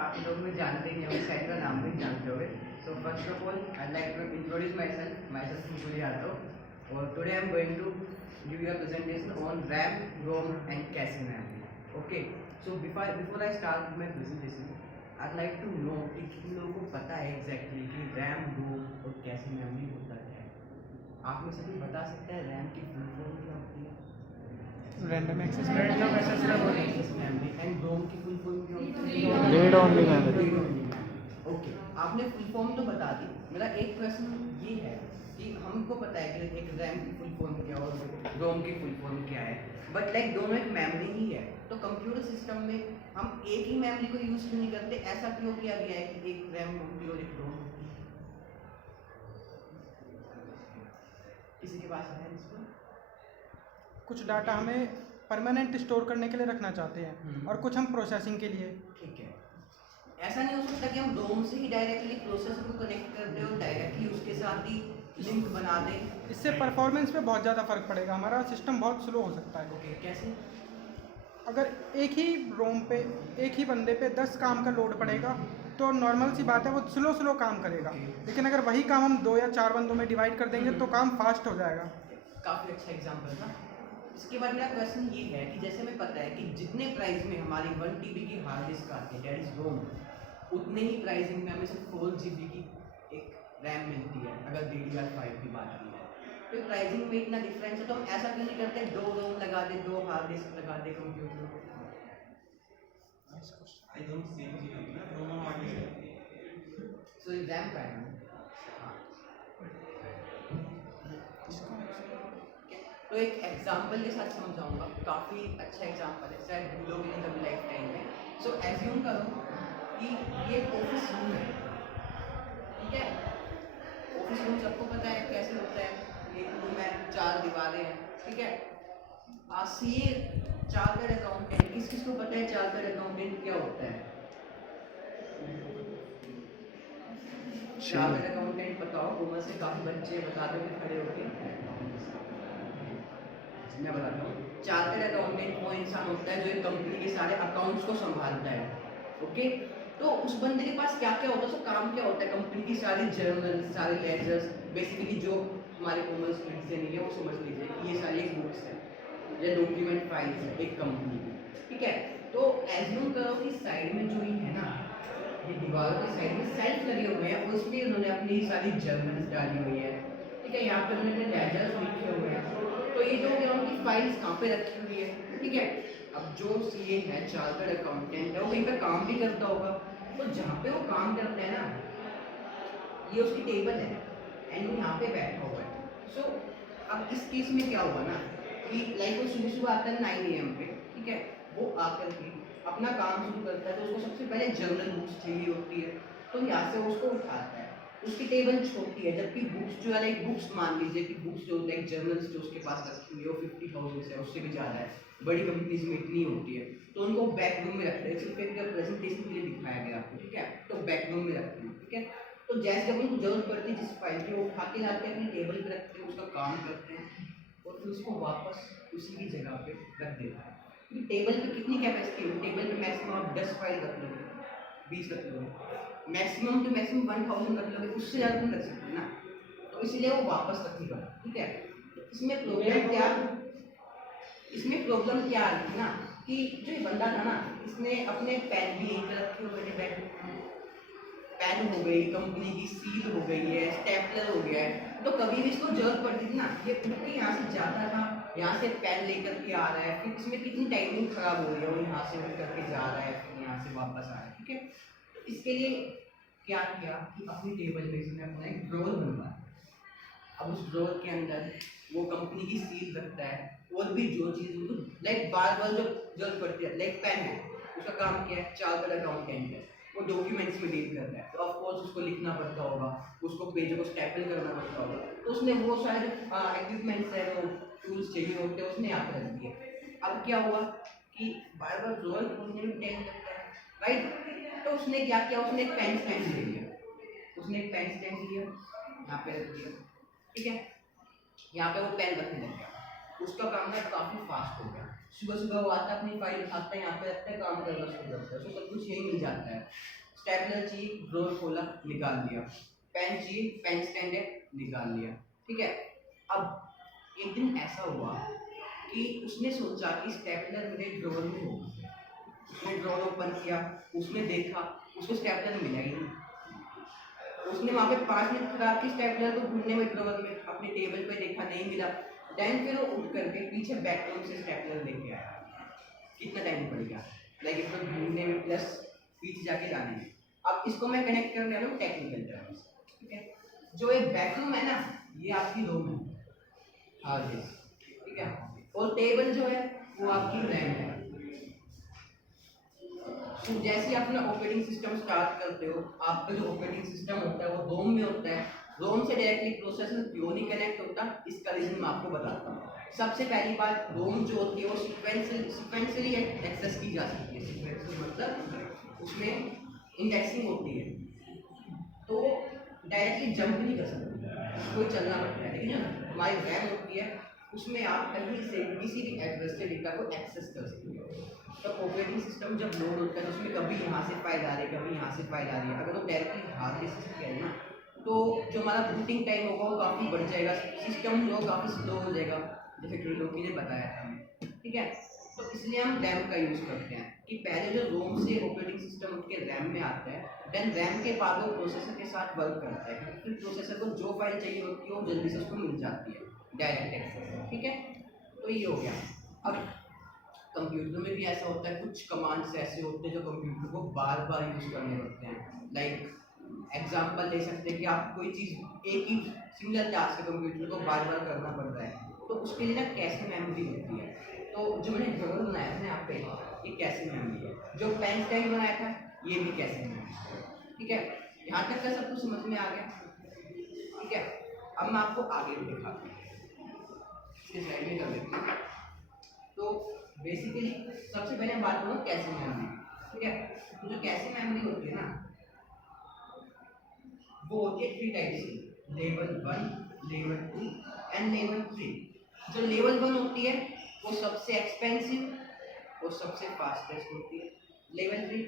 काफ़ी लोग मुझे जानते नहीं होंगे, शायद मेरा नाम भी जानते होंगे। So first of all I like to introduce myself मुझे यादव और today I am going to give you a presentation on RAM, ROM and cache memory. Okay, so before I start my presentation I like to know कि किन लोगों को पता है exactly कि RAM, रोम और कैशे मेमोरी होता क्या है. आप में से कोई बता सकता है रैम की फुल फॉर्म क्या होती है? Random access memory. And ROM की फुल फॉर्म क्या होती है? Read only memory. ओके, आपने फुल फॉर्म तो बता दी. मेरा एक प्रश्न ये है कि हमको पता है कि एक रैम की फुल फॉर्म क्या और रोम की फुल फॉर्म क्या है, बट लाइक दोनों एक मेमोरी ही है. तो कंप्यूटर सिस्टम में हम एक ही मेमोरी को यूज क्यों नहीं करते? ऐसा क्यों किया गया है कि एक रैम होती है और एक रोम होती है? किसी के पास है इस पर? कुछ डाटा हमें परमानेंट स्टोर करने के लिए रखना चाहते हैं और कुछ हम प्रोसेसिंग के लिए. ठीक है, ऐसा नहीं हो सकता कि हम रोम से ही डायरेक्टली प्रोसेसर को कनेक्ट कर दें और डायरेक्टली उसके साथ ही लिंक बना दें? इससे परफॉर्मेंस पे बहुत ज़्यादा फर्क पड़ेगा, हमारा सिस्टम बहुत स्लो हो सकता है. ओके, कैसे? अगर एक ही रोम पे एक ही बंदे पे 10 काम का लोड पड़ेगा तो नॉर्मल सी बात है वो स्लो काम करेगा. लेकिन अगर वही काम हम 2 या 4 बंदों में डिवाइड कर देंगे तो काम फास्ट हो जाएगा. काफ़ी अच्छा एग्जाम्पल था. इसके बाद मेरा क्वेश्चन ये है कि जैसे हमें पता है कि जितने प्राइस में हमारी 1 TB की हार्ड डिस्क आती है, दैट इज रोम, उतने ही प्राइसिंग में हमें सिर्फ 4 GB की एक रैम मिलती है अगर DDR5 की बात की जाए. तो प्राइसिंग में इतना डिफरेंस है तो हम ऐसा क्यों नहीं करते 2 रोम लगा दे, 2 हार्ड डिस्क लगा दे computer? I don't see Roma hardly. So ये रैम का है. तो एक एग्जाम्पल के साथ समझाऊंगा, काफ़ी अच्छा एग्जाम्पल है, शायद भूलोगे नहीं कभी लाइफ टाइम में. सो एज्यूम करो कि ये ऑफिस रूम है, ठीक है? ऑफिस रूम सबको पता है कैसे होता है. एक रूम है, 4 दीवारें हैं, ठीक है? सीए चार्टर्ड अकाउंटेंट, किस किस को पता है चार्टर्ड अकाउंटेंट क्या होता है? चार्टर्ड अकाउंटेंट बताओ. उम्र से काफ़ी बच्चे बता दोगे खड़े होके. मैं बताता हूँ. चार्टर्ड अकाउंटेंट वो इंसान होता है जो एक कंपनी के सारे अकाउंट्स को संभालता है. ओके, तो उस बंदे के पास क्या क्या होता है, उसका काम क्या होता है? कंपनी की सारी जर्नल, सारे लेजर्स, बेसिकली जो हमारे कॉमन स्टूडेंट से नहीं है वो समझ लीजिए ये सारी एक बुक्स है या डॉक्यूमेंट फाइल्स है एक कंपनी की, ठीक है? तो एज्यूम करो कि साइड में जो ही है ना, ये दीवारों के साइड में सेल्फ लगे हुए हैं, उसमें उन्होंने अपनी सारी जर्नल्स डाली हुई है, ठीक है? यहाँ पे उन्होंने लेजर्स लिखे हुए हैं. तो ये जो है उनकी फाइल्स कहाँ पे रखी हुई है, ठीक है? अब जो सीए है, चार्टर्ड अकाउंटेंट है, वो कहीं पे काम भी करता होगा. तो जहाँ पे वो काम करता है ना, ये उसकी टेबल है एंड वो यहाँ पे बैठा हुआ है. सो अब इस केस में क्या हुआ ना कि लाइक वो सुबह आता है 9 AM पे, ठीक है? वो आकर के अपना काम शुरू करता है. तो उसको सबसे पहले जर्नल बुक्स चाहिए होती है, तो यहाँ से उसको उठाता है. उसकी टेबल छोटी है, जबकि बुक्स जो है लाइक बुक्स मान लीजिए कि बुक्स जो लाइक जर्नल्स जो उसके पास रखी हुई है वो 50,000 है, उससे भी ज़्यादा है. बड़ी कंपनीज में इतनी होती है. तो उनको बैक रूम में रखते हैं, सिर्फ एक प्रेजेंटेशन के लिए दिखाया गया आपको, ठीक है? तो बैक रूम में रखते हैं, ठीक है? तो जैसे जब उनको जरूरत पड़ती है जिस फाइल की, वो उठा के लाते हैं, अपनी टेबल पे रखते हैं, उसका काम करते हैं और फिर उसको वापस उसी की जगह पे रख देते हैं. क्योंकि टेबल पे कितनी कैपेसिटी है? टेबल पे मैक्सिमम आप 10 फाइल रख लोगे, 20 रख लोगे, मैक्सिमम टू मैक्सिमम 1000 रख लोगे, उससे ज़्यादा नहीं रख सकते ना. तो इसलिए वो वापस रखेगा, ठीक है? तो इसमें प्रॉब्लम क्या आ रही थी ना कि जो ये बंदा था ना, इसने अपने पेन भी यहीं पे रखे हुए थे, बैग पेन हो गई, कंपनी की सील हो गई है, स्टेपलर हो गया है. तो कभी भी इसको जरूरत पड़ती थी ना, ये उठ के यहाँ से जाता था, यहाँ से पेन लेकर के आ रहा है, फिर इसमें कितनी टाइमिंग खराब हो रही है, वो यहाँ से उठ करके जा रहा है, फिर यहाँ से वापस आ रहा है, ठीक है? तो इसके लिए क्या किया कि अपनी टेबल में इसने अपना एक ड्रॉर बनवाया. अब उस ड्रॉर के अंदर वो कंपनी की सील रखता है और भी जो चीज़ उनको लाइक बार बार जो जरूरत पड़ती है, लाइक पेन है, उसका काम क्या है? चार्टर्ड अकाउंटेंट है, वो डॉक्यूमेंट्स में डील करता है. तो ऑफकोर्स उसको लिखना पड़ता होगा, उसको पेजों को स्टेपल करना पड़ता होगा. तो उसने वो सारे इक्विपमेंट्स है, वो टूल्स चाहिए होते हैं, उसने यहाँ पर रख दिए. अब क्या हुआ कि बार बार ड्रॉर खोलने में टाइम लगता है, राइट? तो उसने क्या किया? उसने एक पेन स्टैंड ले लिया, यहाँ पे रख दिया, ठीक है? यहाँ पे वो पेन रखने लग गया. उसका काम ना काफ़ी फास्ट हो गया. सुबह सुबह वो आता है, अपनी फाइल उठाता है, यहाँ पे रखता है, काम करना शुरू करता है, उसको सब कुछ यही मिल जाता है। स्टेपलर चाहिए, ड्रॉर खोला, निकाल लिया। पेन चाहिए, पेन स्टैंड है, निकाल लिया। ठीक है। अब एक दिन ऐसा हुआ कि उसने सोचा कि स्टेपलर मेरे ड्रॉर में होगा। उसने ड्रॉर ओपन किया, उसने देखा, उसको स्टेपलर मिला ही नहीं। उसने वहाँ पे 5 मिनट खराब की स्टेपलर को ढूंढने में, ड्रॉर में अपने टेबल पे देखा, नहीं मिला। देन फिर वो उठ करके पीछे बैकरूम से स्टेपलर लेके आया। कितना टाइम पड़ गया, लाइक इसको ढूंढने में प्लस पीछे जाके लाने में। अब इसको मैं कनेक्ट कर रहा हूँ टेक्निकल टर्म्स। ठीक है। जो एक बैकरूम है ना, ये आपकी रूम है, हार्ड डिस्क। ठीक है। और टेबल जो है वो आपकी रैम है। तो जैसे ही अपना ऑपरेटिंग सिस्टम स्टार्ट करते हो, आपका जो ऑपरेटिंग सिस्टम होता है वो रोम में होता है। रोम से डायरेक्टली प्रोसेसर क्यों नहीं कनेक्ट होता, इसका रीजन मैं आपको बताता हूँ। सबसे पहली बात, रोम जो होती है वो सीक्वेंसली एक्सेस की जा सकती है। सीक्वेंसली मतलब उसमें इंडेक्सिंग होती है, तो डायरेक्टली जंप नहीं कर सकते, कोई चलना पड़ता है। लेकिन जो हमारी रैम होती है उसमें आप कहीं से किसी भी एड्रेस से डेटा को एक्सेस कर सकते हो। तो ऑपरेटिंग सिस्टम जब लोड होता है तो उसमें कभी यहाँ से फाइल आ रही है, कभी यहाँ से फाइल आ रही है। अगर वो डायरेक्टली हार्ड डिस्क से करें ना, तो जो हमारा बूटिंग टाइम होगा वो काफ़ी बढ़ जाएगा, सिस्टम जो काफ़ी स्लो हो जाएगा, जैसे ट्रिलोकी ने बताया था हमें। ठीक है। तो इसलिए हम रैम का यूज़ करते हैं कि पहले जो रोम से ऑपरेटिंग सिस्टम उठ के रैम में आता है, देन रैम के बाद वो प्रोसेसर के साथ वर्क करता है। फिर प्रोसेसर को जो फाइल चाहिए होती है वो जल्दी से उसको मिल जाती है, डायरेक्ट एक्सेस। ठीक है। तो ये हो गया। अब कंप्यूटर में भी ऐसा होता है, कुछ कमांड्स ऐसे होते हैं जो कंप्यूटर को बार बार यूज़ करने होते हैं। लाइक एग्जांपल ले सकते हैं कि आप कोई चीज़ एक ही सिंगल टास्क कंप्यूटर को बार बार करना पड़ रहा है, तो उसके लिए ना कैशे मेमोरी होती है। तो जो मैंने ड्रॉवर बनाया था यहाँ पे, ये कैशे मेमोरी है। जो पेन स्टैंड बनाया था, ये भी कैशे मेमोरी है। ठीक है। यहाँ तक का सब कुछ समझ में आ गया। ठीक है। अब मैं आपको आगे भी दिखाता हूँ, इसके स्लाइड में कर देती हूँ। तो बेसिकली सबसे पहले हम बात करूँ कैशे मेमोरी। ठीक है। तो जो कैशे मेमोरी होती है ना, वो होती है 3 टाइप्स की, लेवल 1, लेवल 2 एंड लेवल 3। जो लेवल 1 होती है वो सबसे एक्सपेंसिव और सबसे फास्टेस्ट होती है। लेवल 3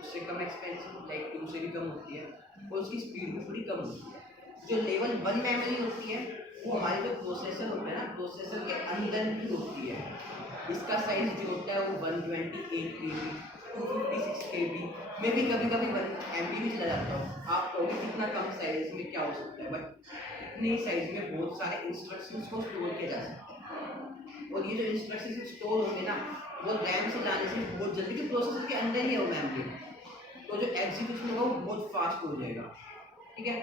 उससे कम एक्सपेंसिव, लाइक 2 से भी कम होती है, और उसकी स्पीड भी थोड़ी कम होती है। जो लेवल 1 मेमोरी होती है वो हमारे जो प्रोसेसर होता है ना, प्रोसेसर के अंदर ही होती है। इसका साइज जो होता है वो 128 KB, 256 KB में भी कभी कभी 1 MB भी चला जाता हूँ। आप कहोगे कितना कम साइज में क्या हो सकता है, बट इतने साइज में बहुत सारे इंस्ट्रक्शंस को स्टोर किया जा सकता है। और ये जो इंस्ट्रक्शंस स्टोर होंगे ना, वो रैम से लाने से बहुत जल्दी, कि प्रोसेसर के अंदर ही है वो मेमोरी, तो जो एग्जीक्यूशन होगा वो बहुत फास्ट हो जाएगा। ठीक है।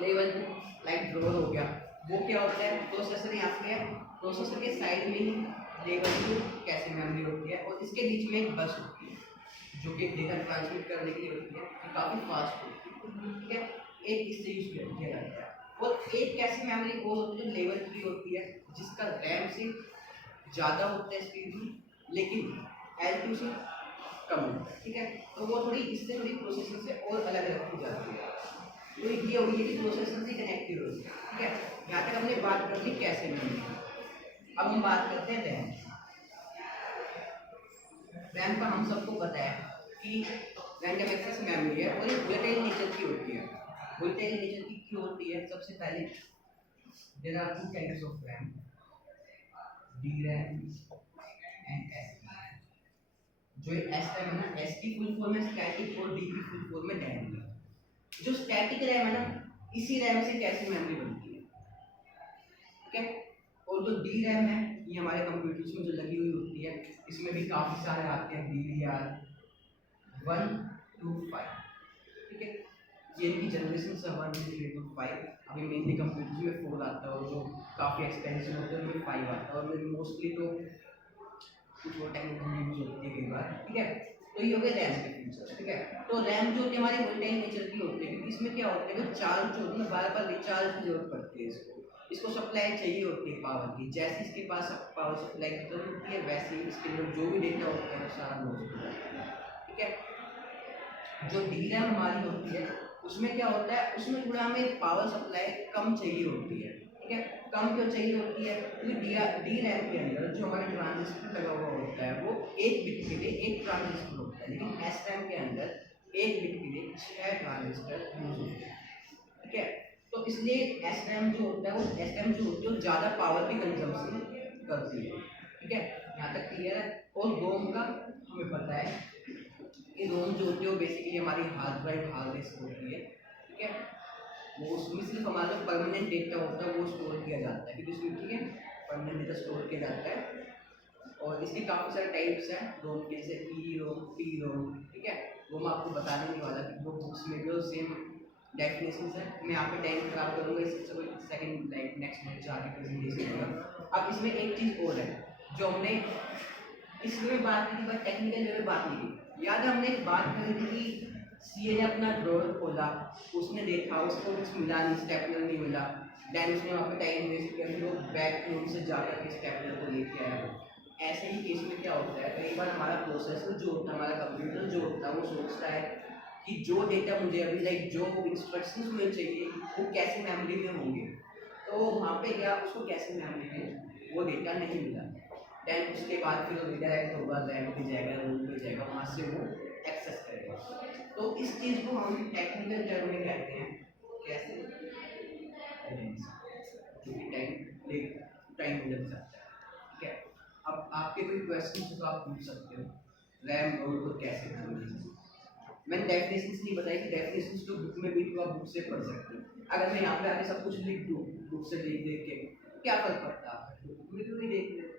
लेवल 2 लाइक ड्रॉवर हो गया, वो क्या होता है, प्रोसेसर यहाँ पे है, प्रोसेसर के साइड में ही लेवल 2 कैशे मेमोरी होती है, और इसके बीच में एक बस होती है जो कि डेटा ट्रांसमिट करने के लिए होती है, ये काफ़ी फास्ट होती है। ठीक है। एक इससे यूज किया जाता है। और एक कैशे मेमोरी वो होती है जो लेवल 3 होती है, जिसका रैम से ज़्यादा होता है स्पीड में, लेकिन L2 से कम होता है। ठीक है। तो वो थोड़ी इससे थोड़ी प्रोसेसर से और अलग रखी जाती है। तो ये हो गई कि प्रोसेसर से कनेक्टेड होती है। ठीक है। यहाँ तक हमने बात कर ली कैशे मेमोरी। अब हम बात करते हैं रैम। रैम का हम सबको पता है कि रैंडम एक्सेस मेमोरी है और ये वोलेटाइल नेचर की होती है। वोलेटाइल नेचर की क्यों होती है? सबसे पहले there are 2 types of RAM, DRAM and SRAM। जो एस रैम है ना, एस की फुल फॉर्म है स्टैटिक, और डी की फुल फॉर्म है डायनेमिक। जो स्टैटिक रैम है ना, इसी रैम से कैशे मेमोरी बनती है। ठीक है। और जो डी रैम है, ये हमारे कंप्यूटर्स में जो लगी हुई होती है, इसमें भी काफ़ी सारे आते हैं, DDR 1 to 5। ठीक है। ये इनकी जनरेशन सब 1 to 5। अभी मेनली कंप्यूटर्स में 4 आता है, और जो काफ़ी एक्सपेंसिव होते हैं उनमें 5 आता है, और मोस्टली तो कुछ और टेक्नोलॉजी यूज होती है कई बार। ठीक है। तो ये हो गया रैम के फीचर्स। ठीक है। तो रैम जो होती है हमारी वोलेटाइल नेचर की होती है, क्योंकि इसमें क्या होता है कि चार्ज जो होता है बार बार रिचार्ज की जरूरत पड़ती है। इसको सप्लाई चाहिए होती है पावर की। जैसे इसके पास पावर सप्लाई की जरूरत होती है, वैसे ही इसके अंदर जो भी डेटा होता है वो सारा लॉस हो जाता है। ठीक है। जो DRAM हमारी होती है उसमें क्या होता है, उसमें थोड़ा हमें पावर सप्लाई कम चाहिए होती है। ठीक है। कम क्यों चाहिए होती है? क्योंकि डी रैम के अंदर जो हमारा ट्रांजिस्टर लगा हुआ होता है वो एक बिट के लिए एक ट्रांजिस्टर होता है, लेकिन एस रैम के अंदर एक बिट के लिए 6 ट्रांजिस्टर यूज होते हैं। ठीक है, तो इसलिए एस रैम जो होता है वो एस रैम जो होती है वो ज़्यादा पावर की कंजम्पशन करती है। ठीक है, यहाँ तक क्लियर है। और रोम का हमें पता है कि रोम जो होती है वो बेसिकली हमारी हार्ड ड्राइव हार्ड डिस्क होती है। ठीक है, वो उसमें सिर्फ हमारा जो परमानेंट डेटा होता है वो स्टोर किया जाता है, क्योंकि उसमें ठीक है परमानेंट डेटा स्टोर किया जाता है। और इसके काफ़ी सारे टाइप्स हैं रोम के, जैसे ई रोम, टी रोम। ठीक है, वो मैं आपको बताने नहीं वाला कि वो बुक्स में भी सेम डेफिनेशन है। मैं यहाँ पे टाइम खराब करूँगा, इससे कोई सेकंड लाइक नेक्स्ट मिनट आगे प्रेजेंटेशन होगा। अब इसमें एक चीज़ और है जो हमने इसमें बात की थी बट टेक्निकल वे में बात नहीं की। याद है हमने एक बात करी थी कि सीए ने अपना ड्रॉअर खोला, उसने देखा उसको कुछ मिला नहीं, स्टेपलर नहीं मिला, देन उसने वहाँ पे टाइम वेस्ट किया, फिर वो बैक रूम से जाकर के स्टेपलर को लेके आया। ऐसे ही केस में क्या होता है, कई बार हमारा प्रोसेसर जो होता है, हमारा कंप्यूटर जो होता है, वो सोचता है कि जो डेटा मुझे अभी लाइक जो इंस्ट्रक्शंस मुझे चाहिए वो कैसे मेमोरी में होंगे, तो वहाँ पे क्या उसको कैसे मेमोरी में वो डेटा नहीं मिला। देन उसके बाद फिर वो रिडायरेक्ट होगा, रैम पे जाएगा, रोम पे जाएगा, वहाँ से वो एक्सेस करेगा। तो इस चीज़ को हम टेक्निकल टर्म में कहते हैं कैसे, जो कि टाइम लग जाता है। ठीक है, अब आपके कोई क्वेश्चन हो तो आप पूछ सकते हो, रैम रोम को कैसे करना। मैंने डेफिनेशंस नहीं बताई कि डेफिनेशंस तो बुक में भी तो आप बुक से पढ़ सकते हो। अगर मैं यहाँ पे आके सब कुछ लिख दूँ बुक से देख देख के, क्या फर्क पड़ता है? बुक में तो नहीं देख रहे।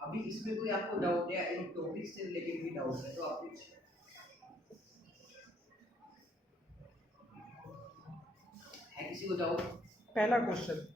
अभी इसमें कोई आपको डाउट है, इन टॉपिक से रिलेटेड भी डाउट है तो आप पूछिए। है किसी को डाउट? पहला क्वेश्चन,